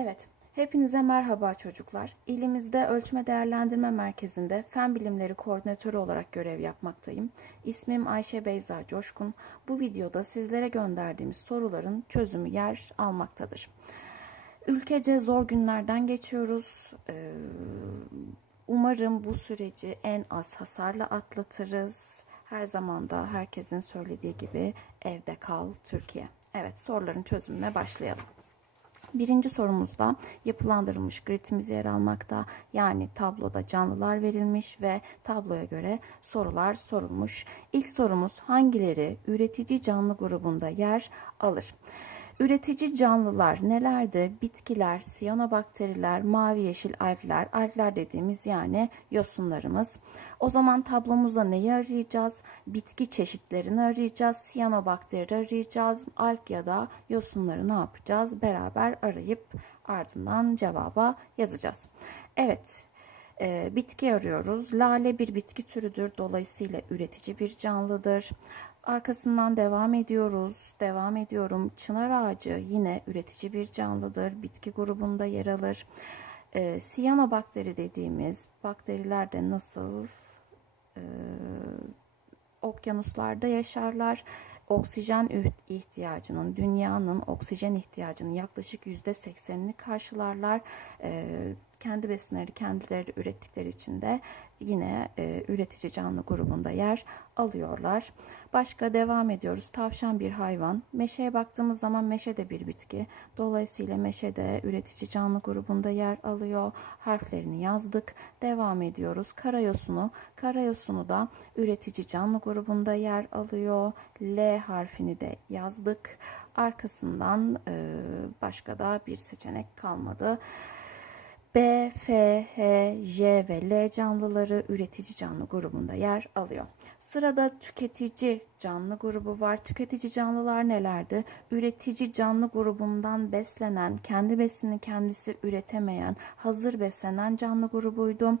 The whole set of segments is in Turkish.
Evet, hepinize merhaba çocuklar. İlimizde Ölçme Değerlendirme Merkezi'nde Fen Bilimleri Koordinatörü olarak görev yapmaktayım. İsmim Ayşe Beyza Coşkun. Bu videoda sizlere gönderdiğimiz soruların çözümü yer almaktadır. Ülkece zor günlerden geçiyoruz. Ee, Umarım bu süreci en az hasarla atlatırız. Her zaman da herkesin söylediği gibi evde kal Türkiye. Evet soruların çözümüne başlayalım. Birinci sorumuzda yapılandırılmış gridimiz yer almakta. Yani tabloda canlılar verilmiş ve tabloya göre sorular sorulmuş. İlk sorumuz hangileri üretici canlı grubunda yer alır? Üretici canlılar nelerdi? Bitkiler, siyanobakteriler, mavi yeşil algler, algler dediğimiz yani yosunlarımız. O zaman tablomuzda neyi arayacağız? Bitki çeşitlerini arayacağız, siyanobakterileri arayacağız, alg ya da yosunları ne yapacağız? Beraber arayıp ardından cevaba yazacağız. Evet, e, bitki arıyoruz. Lale bir bitki türüdür. Dolayısıyla üretici bir canlıdır. Arkasından devam ediyoruz. Devam ediyorum. Çınar ağacı yine üretici bir canlıdır. Bitki grubunda yer alır. E, siyanobakteri dediğimiz bakteriler de nasıl e, okyanuslarda yaşarlar. Oksijen ihtiyacının, dünyanın oksijen ihtiyacının yaklaşık yüzde seksenini karşılarlar. E, kendi besinleri kendileri ürettikleri için de yine e, üretici canlı grubunda yer alıyorlar. Başka devam ediyoruz. Tavşan bir hayvan. Meşeye baktığımız zaman meşe de bir bitki. Dolayısıyla meşe de üretici canlı grubunda yer alıyor. Harflerini yazdık. Devam ediyoruz. Karayosunu. Karayosunu da üretici canlı grubunda yer alıyor. L harfini de yazdık. Arkasından e, başka da bir seçenek kalmadı. B, F, H, J ve L canlıları üretici canlı grubunda yer alıyor. Sırada tüketici canlı grubu var. Tüketici canlılar nelerdi? Üretici canlı grubundan beslenen, kendi besini kendisi üretemeyen, hazır beslenen canlı grubuydu.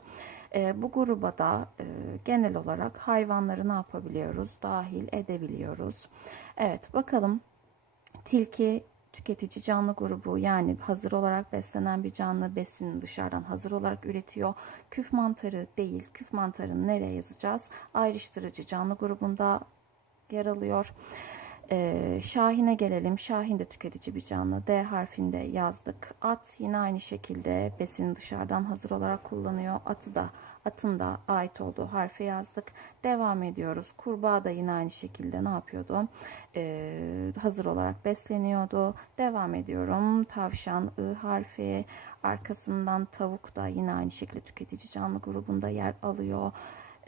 E, bu gruba da e, genel olarak hayvanları ne yapabiliyoruz? Dahil edebiliyoruz. Evet bakalım tilki tüketici canlı grubu yani hazır olarak beslenen bir canlı besini dışarıdan hazır olarak üretiyor. Küf mantarı değil. Küf mantarını nereye yazacağız? Ayrıştırıcı canlı grubunda yer alıyor. Ee, Şahin'e gelelim. Şahin de tüketici bir canlı. D harfinde yazdık. At yine aynı şekilde besini dışarıdan hazır olarak kullanıyor. Atı da atın da ait olduğu harfi yazdık. Devam ediyoruz. Kurbağa da yine aynı şekilde ne yapıyordu? Ee, hazır olarak besleniyordu. Devam ediyorum. Tavşan I harfi. Arkasından tavuk da yine aynı şekilde tüketici canlı grubunda yer alıyor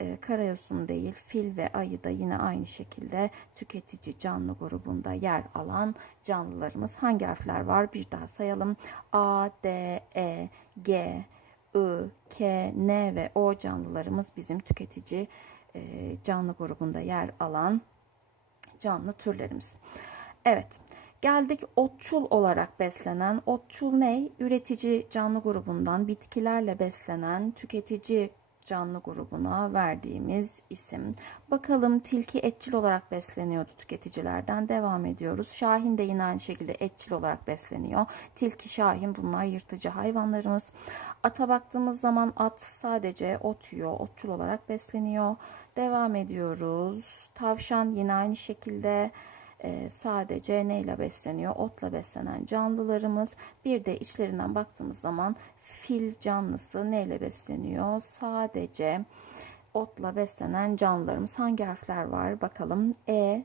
e, değil fil ve ayı da yine aynı şekilde tüketici canlı grubunda yer alan canlılarımız. Hangi harfler var? Bir daha sayalım. A, D, E, G, I, K, N ve O canlılarımız bizim tüketici e, canlı grubunda yer alan canlı türlerimiz. Evet. Geldik otçul olarak beslenen. Otçul ne? Üretici canlı grubundan bitkilerle beslenen tüketici canlı grubuna verdiğimiz isim. Bakalım tilki etçil olarak besleniyordu tüketicilerden. Devam ediyoruz. Şahin de yine aynı şekilde etçil olarak besleniyor. Tilki, şahin bunlar yırtıcı hayvanlarımız. Ata baktığımız zaman at sadece ot yiyor. Otçul olarak besleniyor. Devam ediyoruz. Tavşan yine aynı şekilde e, sadece neyle besleniyor? Otla beslenen canlılarımız. Bir de içlerinden baktığımız zaman fil canlısı neyle besleniyor? Sadece otla beslenen canlılarımız. Hangi harfler var? Bakalım. E,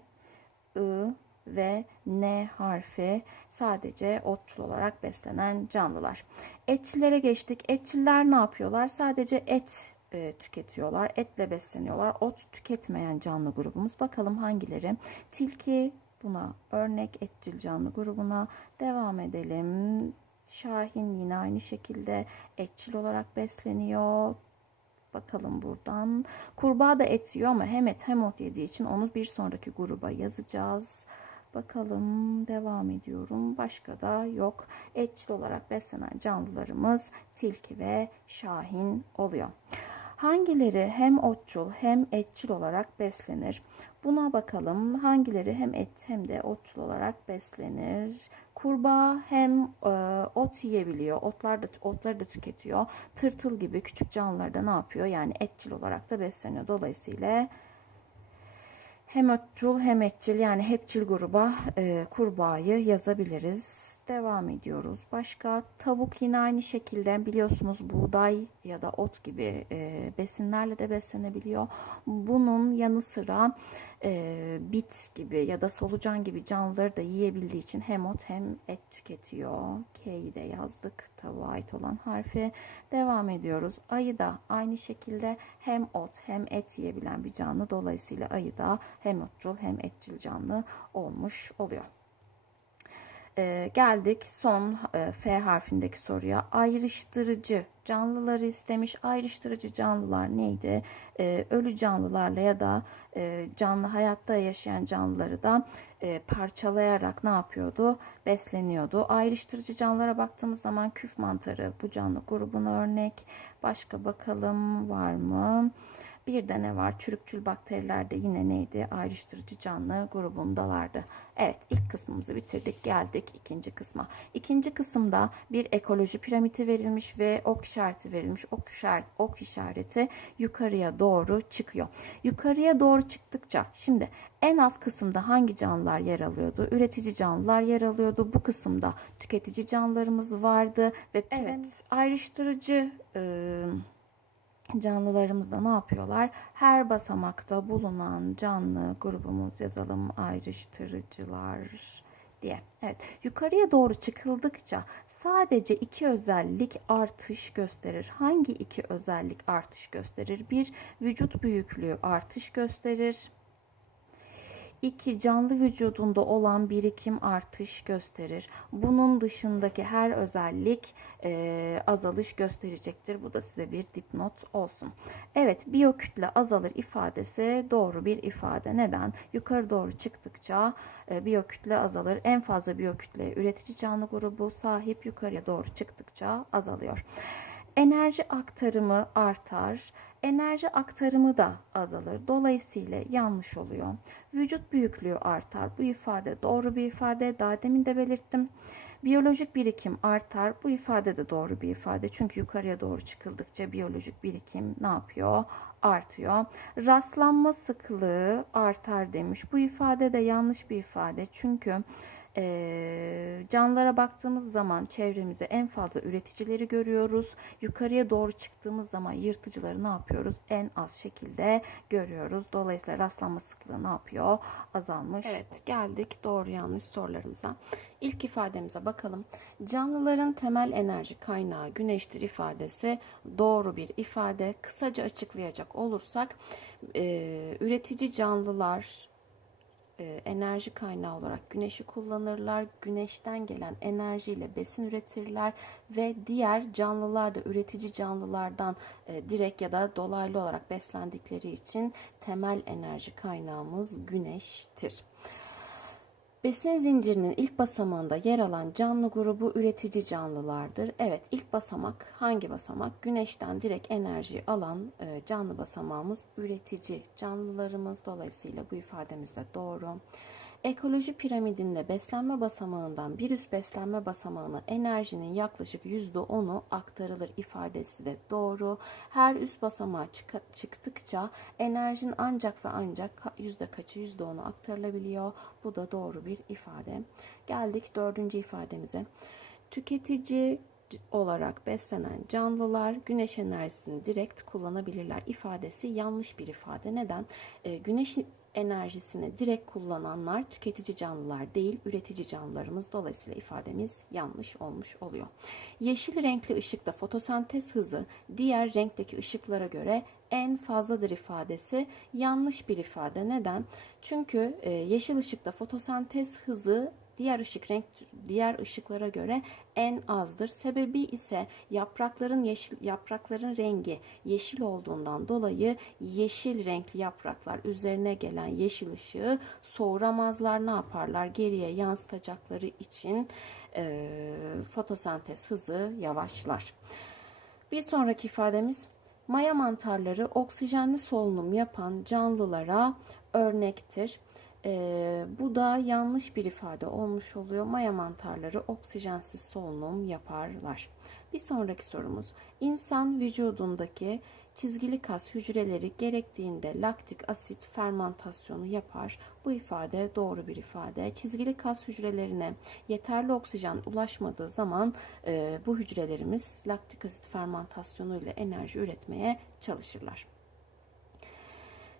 I ve N harfi sadece otçul olarak beslenen canlılar. Etçillere geçtik. Etçiller ne yapıyorlar? Sadece et e, tüketiyorlar. Etle besleniyorlar. Ot tüketmeyen canlı grubumuz. Bakalım hangileri? Tilki buna örnek etçil canlı grubuna devam edelim. Şahin yine aynı şekilde etçil olarak besleniyor. Bakalım buradan. Kurbağa da et yiyor ama hem et hem ot yediği için onu bir sonraki gruba yazacağız. Bakalım devam ediyorum. Başka da yok. Etçil olarak beslenen canlılarımız tilki ve şahin oluyor. Hangileri hem otçul hem etçil olarak beslenir? Buna bakalım. Hangileri hem et hem de otçul olarak beslenir? Kurbağa hem e, ot yiyebiliyor. Otlar da otları da tüketiyor. Tırtıl gibi küçük canlılar da ne yapıyor? Yani etçil olarak da besleniyor. Dolayısıyla hem otçul hem etçil yani hepçil gruba e, kurbağayı yazabiliriz. Devam ediyoruz. Başka tavuk yine aynı şekilde biliyorsunuz buğday ya da ot gibi e, besinlerle de beslenebiliyor. Bunun yanı sıra e, bit gibi ya da solucan gibi canlıları da yiyebildiği için hem ot hem et tüketiyor. K'yi de yazdık tavuğa ait olan harfi. Devam ediyoruz. Ayı da aynı şekilde hem ot hem et yiyebilen bir canlı. Dolayısıyla ayı da hem otçul hem etçil canlı olmuş oluyor. Ee, geldik son e, F harfindeki soruya. Ayrıştırıcı canlıları istemiş. Ayrıştırıcı canlılar neydi? Ee, ölü canlılarla ya da e, canlı hayatta yaşayan canlıları da e, parçalayarak ne yapıyordu? Besleniyordu. Ayrıştırıcı canlılara baktığımız zaman küf mantarı bu canlı grubuna örnek. Başka bakalım var mı? Bir de ne var? Çürükçül bakteriler de yine neydi? Ayrıştırıcı canlı grubundalardı. Evet ilk kısmımızı bitirdik. Geldik ikinci kısma. İkinci kısımda bir ekoloji piramidi verilmiş ve ok işareti verilmiş. Ok, işaret, ok işareti yukarıya doğru çıkıyor. Yukarıya doğru çıktıkça şimdi en alt kısımda hangi canlılar yer alıyordu? Üretici canlılar yer alıyordu. Bu kısımda tüketici canlılarımız vardı ve evet ayrıştırıcı ıı, canlılarımızda ne yapıyorlar? Her basamakta bulunan canlı grubumuz yazalım ayrıştırıcılar diye. Evet, yukarıya doğru çıkıldıkça sadece iki özellik artış gösterir. Hangi iki özellik artış gösterir? Bir, vücut büyüklüğü artış gösterir. 2. Canlı vücudunda olan birikim artış gösterir. Bunun dışındaki her özellik e, azalış gösterecektir. Bu da size bir dipnot olsun. Evet biyokütle azalır ifadesi doğru bir ifade. Neden? Yukarı doğru çıktıkça e, biyokütle azalır. En fazla biyokütle üretici canlı grubu sahip yukarıya doğru çıktıkça azalıyor. Enerji aktarımı artar enerji aktarımı da azalır. Dolayısıyla yanlış oluyor. Vücut büyüklüğü artar. Bu ifade doğru bir ifade. Daha demin de belirttim. Biyolojik birikim artar. Bu ifade de doğru bir ifade. Çünkü yukarıya doğru çıkıldıkça biyolojik birikim ne yapıyor? Artıyor. Rastlanma sıklığı artar demiş. Bu ifade de yanlış bir ifade. Çünkü e, canlılara baktığımız zaman çevremize en fazla üreticileri görüyoruz. Yukarıya doğru çıktığımız zaman yırtıcıları ne yapıyoruz? En az şekilde görüyoruz. Dolayısıyla rastlanma sıklığı ne yapıyor? Azalmış. Evet geldik doğru yanlış sorularımıza. İlk ifademize bakalım. Canlıların temel enerji kaynağı güneştir ifadesi doğru bir ifade. Kısaca açıklayacak olursak e, üretici canlılar e, enerji kaynağı olarak güneşi kullanırlar. Güneşten gelen enerjiyle besin üretirler ve diğer canlılar da üretici canlılardan e, direkt ya da dolaylı olarak beslendikleri için temel enerji kaynağımız güneştir. Besin zincirinin ilk basamağında yer alan canlı grubu üretici canlılardır. Evet ilk basamak hangi basamak? Güneşten direkt enerji alan e, canlı basamağımız üretici canlılarımız. Dolayısıyla bu ifademiz de doğru. Ekoloji piramidinde beslenme basamağından bir üst beslenme basamağına enerjinin yaklaşık %10'u aktarılır ifadesi de doğru. Her üst basamağa çık- çıktıkça enerjinin ancak ve ancak yüzde kaçı %10'u aktarılabiliyor. Bu da doğru bir ifade. Geldik dördüncü ifademize. Tüketici olarak beslenen canlılar güneş enerjisini direkt kullanabilirler ifadesi yanlış bir ifade. Neden? E, güneş enerjisini direkt kullananlar tüketici canlılar değil, üretici canlılarımız. Dolayısıyla ifademiz yanlış olmuş oluyor. Yeşil renkli ışıkta fotosentez hızı diğer renkteki ışıklara göre en fazladır ifadesi yanlış bir ifade. Neden? Çünkü e, yeşil ışıkta fotosentez hızı diğer ışık renk diğer ışıklara göre en azdır. Sebebi ise yaprakların yeşil yaprakların rengi yeşil olduğundan dolayı yeşil renkli yapraklar üzerine gelen yeşil ışığı soğuramazlar. Ne yaparlar? Geriye yansıtacakları için e, fotosentez hızı yavaşlar. Bir sonraki ifademiz maya mantarları oksijenli solunum yapan canlılara örnektir. Ee, bu da yanlış bir ifade olmuş oluyor. Maya mantarları oksijensiz solunum yaparlar. Bir sonraki sorumuz. İnsan vücudundaki çizgili kas hücreleri gerektiğinde laktik asit fermentasyonu yapar. Bu ifade doğru bir ifade. Çizgili kas hücrelerine yeterli oksijen ulaşmadığı zaman e, bu hücrelerimiz laktik asit fermentasyonu ile enerji üretmeye çalışırlar.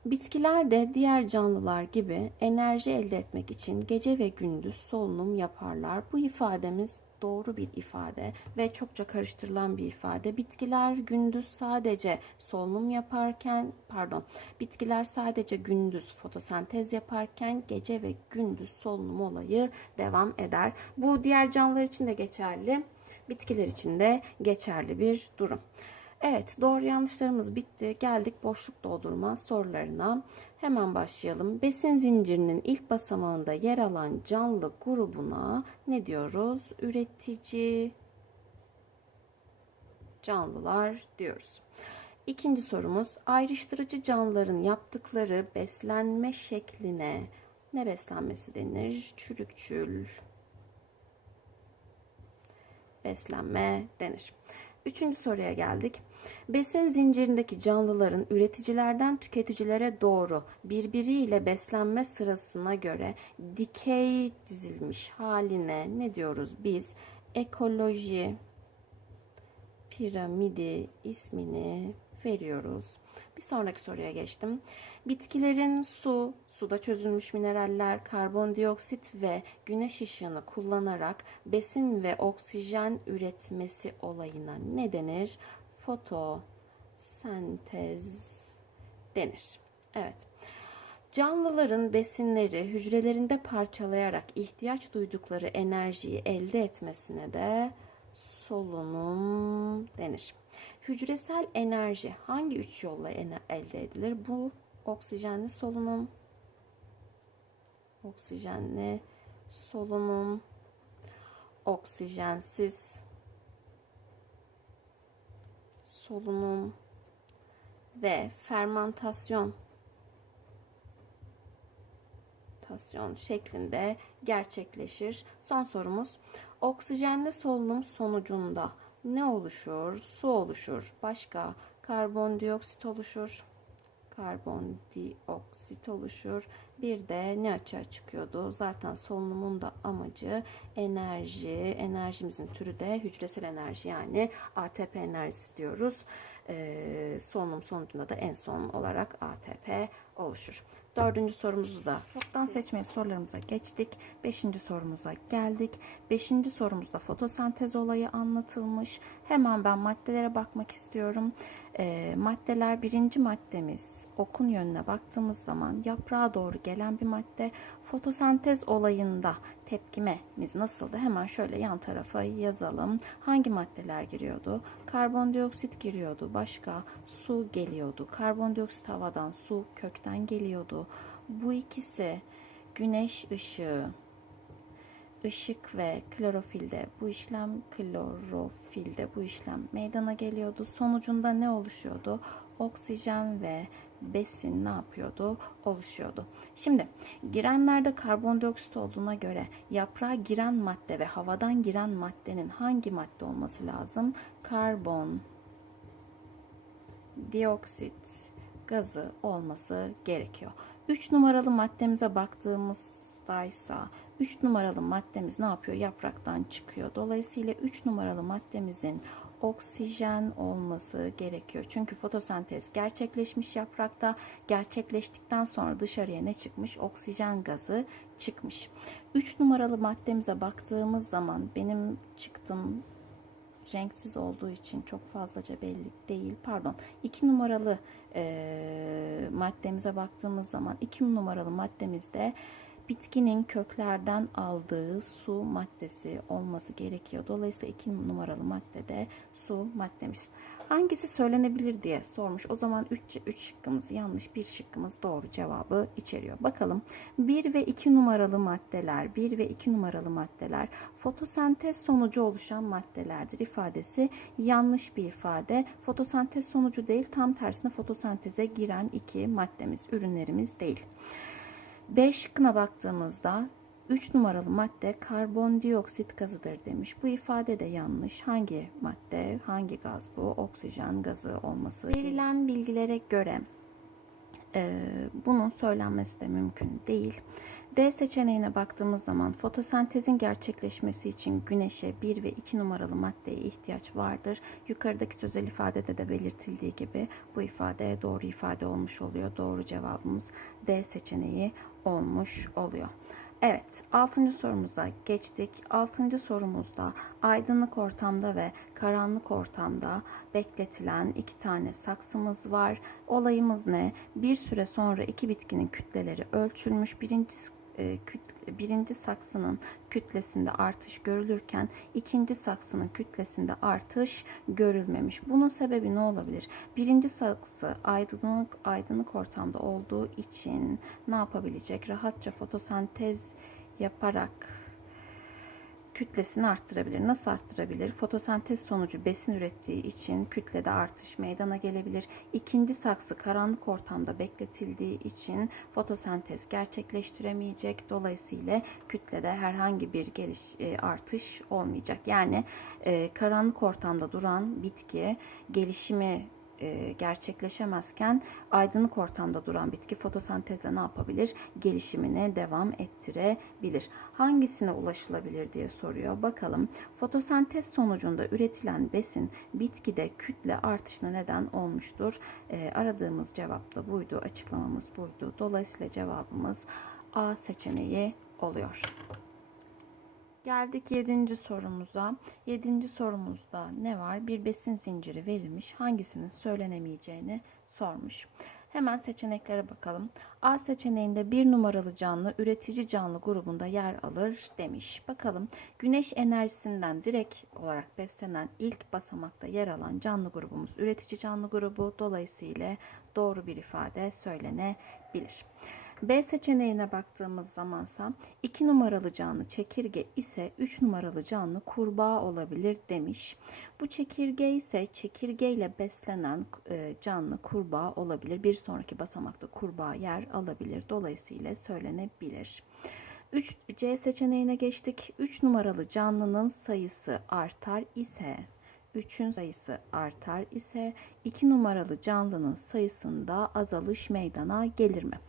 Bitkiler de diğer canlılar gibi enerji elde etmek için gece ve gündüz solunum yaparlar. Bu ifademiz doğru bir ifade ve çokça karıştırılan bir ifade. Bitkiler gündüz sadece solunum yaparken, pardon, bitkiler sadece gündüz fotosentez yaparken gece ve gündüz solunum olayı devam eder. Bu diğer canlılar için de geçerli, bitkiler için de geçerli bir durum. Evet doğru yanlışlarımız bitti. Geldik boşluk doldurma sorularına. Hemen başlayalım. Besin zincirinin ilk basamağında yer alan canlı grubuna ne diyoruz? Üretici canlılar diyoruz. İkinci sorumuz ayrıştırıcı canlıların yaptıkları beslenme şekline ne beslenmesi denir? Çürükçül beslenme denir. Üçüncü soruya geldik. Besin zincirindeki canlıların üreticilerden tüketicilere doğru birbiriyle beslenme sırasına göre dikey dizilmiş haline ne diyoruz biz? Ekoloji piramidi ismini veriyoruz. Bir sonraki soruya geçtim. Bitkilerin su, suda çözülmüş mineraller, karbondioksit ve güneş ışığını kullanarak besin ve oksijen üretmesi olayına ne denir? Fotosentez denir. Evet. Canlıların besinleri hücrelerinde parçalayarak ihtiyaç duydukları enerjiyi elde etmesine de solunum denir. Hücresel enerji hangi üç yolla elde edilir? Bu oksijenli solunum, oksijenli solunum, oksijensiz solunum ve fermentasyon tasyon şeklinde gerçekleşir. Son sorumuz oksijenli solunum sonucunda ne oluşur? Su oluşur. Başka karbondioksit oluşur. Karbondioksit oluşur. Bir de ne açığa çıkıyordu? Zaten solunumun da amacı enerji. Enerjimizin türü de hücresel enerji yani ATP enerjisi diyoruz. Ee, solunum sonucunda da en son olarak ATP oluşur. Dördüncü sorumuzu da çoktan seçmeli sorularımıza geçtik. Beşinci sorumuza geldik. Beşinci sorumuzda fotosentez olayı anlatılmış. Hemen ben maddelere bakmak istiyorum. E, maddeler birinci maddemiz okun yönüne baktığımız zaman yaprağa doğru gelen bir madde. Fotosentez olayında tepkimemiz nasıldı? Hemen şöyle yan tarafa yazalım. Hangi maddeler giriyordu? Karbondioksit giriyordu. Başka su geliyordu. Karbondioksit havadan, su kökten geliyordu. Bu ikisi güneş ışığı, ışık ve klorofilde bu işlem klorofilde bu işlem meydana geliyordu. Sonucunda ne oluşuyordu? Oksijen ve besin ne yapıyordu? Oluşuyordu. Şimdi girenlerde karbondioksit olduğuna göre yaprağa giren madde ve havadan giren maddenin hangi madde olması lazım? Karbon dioksit gazı olması gerekiyor. 3 numaralı maddemize baktığımızdaysa 3 numaralı maddemiz ne yapıyor? Yapraktan çıkıyor. Dolayısıyla 3 numaralı maddemizin oksijen olması gerekiyor. Çünkü fotosentez gerçekleşmiş yaprakta. Gerçekleştikten sonra dışarıya ne çıkmış? Oksijen gazı çıkmış. 3 numaralı maddemize baktığımız zaman benim çıktım renksiz olduğu için çok fazlaca belli değil. Pardon. 2 numaralı e, maddemize baktığımız zaman 2 numaralı maddemizde bitkinin köklerden aldığı su maddesi olması gerekiyor. Dolayısıyla 2 numaralı maddede su maddemiz. Hangisi söylenebilir diye sormuş. O zaman 3 3 şıkkımız yanlış, bir şıkkımız doğru cevabı içeriyor. Bakalım 1 ve 2 numaralı maddeler, 1 ve 2 numaralı maddeler fotosentez sonucu oluşan maddelerdir ifadesi yanlış bir ifade. Fotosentez sonucu değil, tam tersine fotosenteze giren iki maddemiz, ürünlerimiz değil. B şıkkına baktığımızda 3 numaralı madde karbondioksit gazıdır demiş. Bu ifade de yanlış. Hangi madde, hangi gaz bu? Oksijen gazı olması. Verilen bilgilere göre e, bunun söylenmesi de mümkün değil. D seçeneğine baktığımız zaman fotosentezin gerçekleşmesi için güneşe 1 ve 2 numaralı maddeye ihtiyaç vardır. Yukarıdaki sözel ifadede de belirtildiği gibi bu ifade doğru ifade olmuş oluyor. Doğru cevabımız D seçeneği olmuş oluyor. Evet, 6. sorumuza geçtik. 6. sorumuzda aydınlık ortamda ve karanlık ortamda bekletilen iki tane saksımız var. Olayımız ne? Bir süre sonra iki bitkinin kütleleri ölçülmüş. Birinci küt- birinci saksının kütlesinde artış görülürken ikinci saksının kütlesinde artış görülmemiş. Bunun sebebi ne olabilir? Birinci saksı aydınlık aydınlık ortamda olduğu için ne yapabilecek? Rahatça fotosentez yaparak kütlesini arttırabilir. Nasıl arttırabilir? Fotosentez sonucu besin ürettiği için kütlede artış meydana gelebilir. İkinci saksı karanlık ortamda bekletildiği için fotosentez gerçekleştiremeyecek. Dolayısıyla kütlede herhangi bir geliş e, artış olmayacak. Yani e, karanlık ortamda duran bitki gelişimi e, gerçekleşemezken aydınlık ortamda duran bitki fotosentezle ne yapabilir? Gelişimine devam ettirebilir. Hangisine ulaşılabilir diye soruyor. Bakalım fotosentez sonucunda üretilen besin bitkide kütle artışına neden olmuştur. E, aradığımız cevap da buydu. Açıklamamız buydu. Dolayısıyla cevabımız A seçeneği oluyor. Geldik 7. sorumuza. 7. sorumuzda ne var? Bir besin zinciri verilmiş. Hangisinin söylenemeyeceğini sormuş. Hemen seçeneklere bakalım. A seçeneğinde bir numaralı canlı üretici canlı grubunda yer alır demiş. Bakalım güneş enerjisinden direkt olarak beslenen ilk basamakta yer alan canlı grubumuz üretici canlı grubu. Dolayısıyla doğru bir ifade söylenebilir. B seçeneğine baktığımız zamansa 2 numaralı canlı çekirge ise 3 numaralı canlı kurbağa olabilir demiş. Bu çekirge ise çekirge ile beslenen e, canlı kurbağa olabilir. Bir sonraki basamakta kurbağa yer alabilir. Dolayısıyla söylenebilir. 3 C seçeneğine geçtik. 3 numaralı canlının sayısı artar ise 3'ün sayısı artar ise 2 numaralı canlının sayısında azalış meydana gelir mi?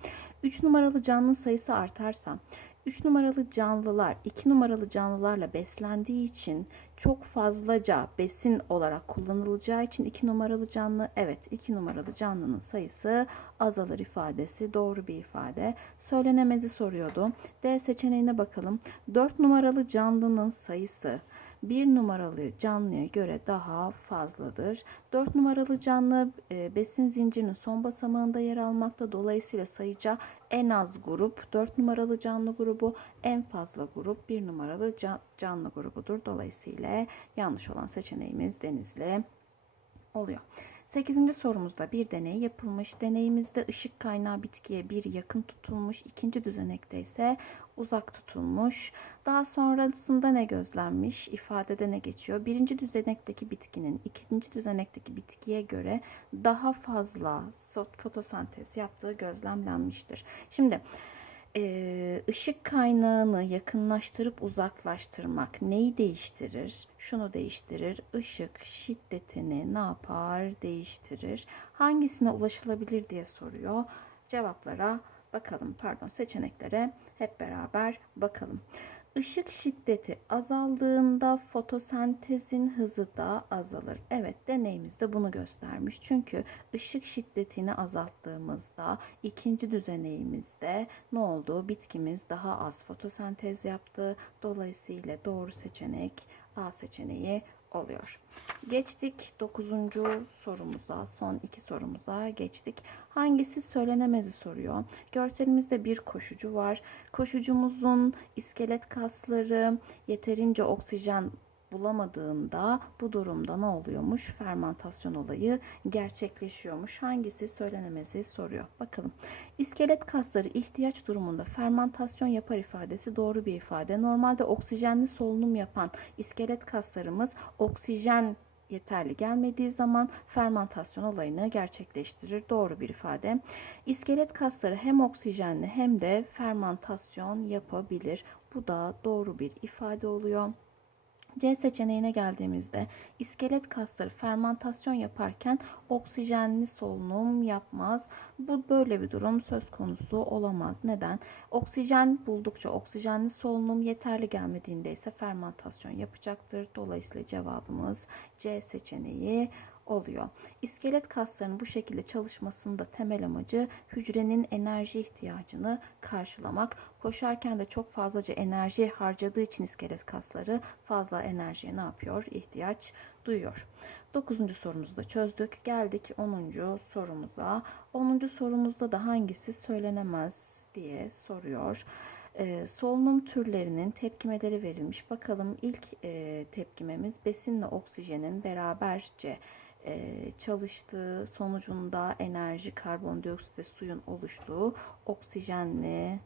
3 numaralı canlı sayısı artarsa 3 numaralı canlılar 2 numaralı canlılarla beslendiği için çok fazlaca besin olarak kullanılacağı için 2 numaralı canlı evet 2 numaralı canlının sayısı azalır ifadesi doğru bir ifade. Söylenemezi soruyordu. D seçeneğine bakalım. 4 numaralı canlının sayısı bir numaralı canlıya göre daha fazladır. 4 numaralı canlı e, besin zincirinin son basamağında yer almakta. Dolayısıyla sayıca en az grup 4 numaralı canlı grubu, en fazla grup 1 numaralı can, canlı grubudur. Dolayısıyla yanlış olan seçeneğimiz Denizli oluyor. 8. sorumuzda bir deney yapılmış. Deneyimizde ışık kaynağı bitkiye bir yakın tutulmuş. ikinci düzenekte ise uzak tutulmuş. Daha sonrasında ne gözlenmiş? İfadede ne geçiyor? Birinci düzenekteki bitkinin ikinci düzenekteki bitkiye göre daha fazla fotosentez yaptığı gözlemlenmiştir. Şimdi e, ışık kaynağını yakınlaştırıp uzaklaştırmak neyi değiştirir? Şunu değiştirir. Işık şiddetini ne yapar? Değiştirir. Hangisine ulaşılabilir diye soruyor. Cevaplara bakalım. Pardon seçeneklere hep beraber bakalım. Işık şiddeti azaldığında fotosentezin hızı da azalır. Evet deneyimizde bunu göstermiş. Çünkü ışık şiddetini azalttığımızda ikinci düzeneğimizde ne oldu? Bitkimiz daha az fotosentez yaptı. Dolayısıyla doğru seçenek A seçeneği oluyor. Geçtik 9. sorumuza, son iki sorumuza geçtik. Hangisi söylenemezi soruyor. Görselimizde bir koşucu var. Koşucumuzun iskelet kasları yeterince oksijen bulamadığında bu durumda ne oluyormuş? Fermentasyon olayı gerçekleşiyormuş. Hangisi söylenemezi soruyor. Bakalım. İskelet kasları ihtiyaç durumunda fermentasyon yapar ifadesi doğru bir ifade. Normalde oksijenli solunum yapan iskelet kaslarımız oksijen yeterli gelmediği zaman fermantasyon olayını gerçekleştirir. Doğru bir ifade. İskelet kasları hem oksijenli hem de fermantasyon yapabilir. Bu da doğru bir ifade oluyor. C seçeneğine geldiğimizde iskelet kasları fermantasyon yaparken oksijenli solunum yapmaz. Bu böyle bir durum söz konusu olamaz. Neden? Oksijen buldukça oksijenli solunum yeterli gelmediğinde ise fermantasyon yapacaktır. Dolayısıyla cevabımız C seçeneği oluyor. İskelet kaslarının bu şekilde çalışmasının da temel amacı hücrenin enerji ihtiyacını karşılamak. Koşarken de çok fazlaca enerji harcadığı için iskelet kasları fazla enerjiye ne yapıyor? İhtiyaç duyuyor. Dokuzuncu sorumuzu da çözdük. Geldik 10. sorumuza. 10. sorumuzda da hangisi söylenemez diye soruyor. Ee, solunum türlerinin tepkimeleri verilmiş. Bakalım ilk e, tepkimemiz besinle oksijenin beraberce e, çalıştığı sonucunda enerji, karbondioksit ve suyun oluştuğu oksijenli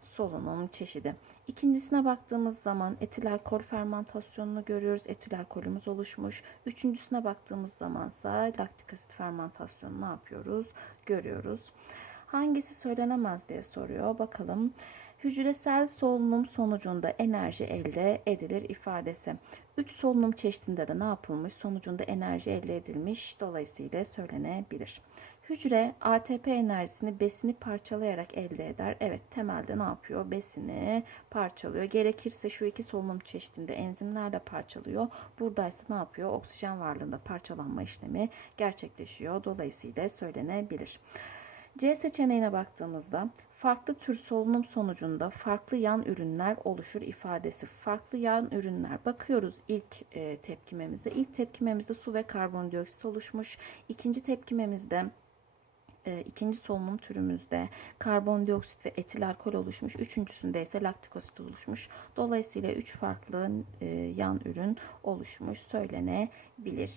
solunum çeşidi. İkincisine baktığımız zaman etil alkol fermentasyonunu görüyoruz. Etil alkolümüz oluşmuş. Üçüncüsüne baktığımız zamansa laktik asit fermentasyonu ne yapıyoruz? Görüyoruz. Hangisi söylenemez diye soruyor. Bakalım. Hücresel solunum sonucunda enerji elde edilir ifadesi. 3 solunum çeşidinde de ne yapılmış? Sonucunda enerji elde edilmiş. Dolayısıyla söylenebilir. Hücre ATP enerjisini besini parçalayarak elde eder. Evet temelde ne yapıyor? Besini parçalıyor. Gerekirse şu iki solunum çeşidinde enzimler de parçalıyor. Buradaysa ne yapıyor? Oksijen varlığında parçalanma işlemi gerçekleşiyor. Dolayısıyla söylenebilir. C seçeneğine baktığımızda farklı tür solunum sonucunda farklı yan ürünler oluşur ifadesi. Farklı yan ürünler bakıyoruz ilk e, tepkimemize. İlk tepkimemizde su ve karbondioksit oluşmuş. İkinci tepkimemizde e, ikinci solunum türümüzde karbondioksit ve etil alkol oluşmuş. Üçüncüsünde ise laktik asit oluşmuş. Dolayısıyla üç farklı e, yan ürün oluşmuş söylenebilir.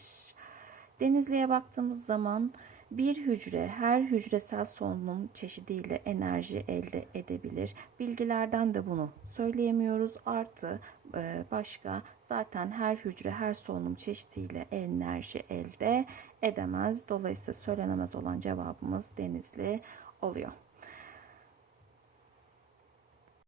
Denizli'ye baktığımız zaman bir hücre her hücresel solunum çeşidiyle enerji elde edebilir. Bilgilerden de bunu söyleyemiyoruz. Artı e, başka zaten her hücre her solunum çeşidiyle enerji elde edemez. Dolayısıyla söylenemez olan cevabımız denizli oluyor.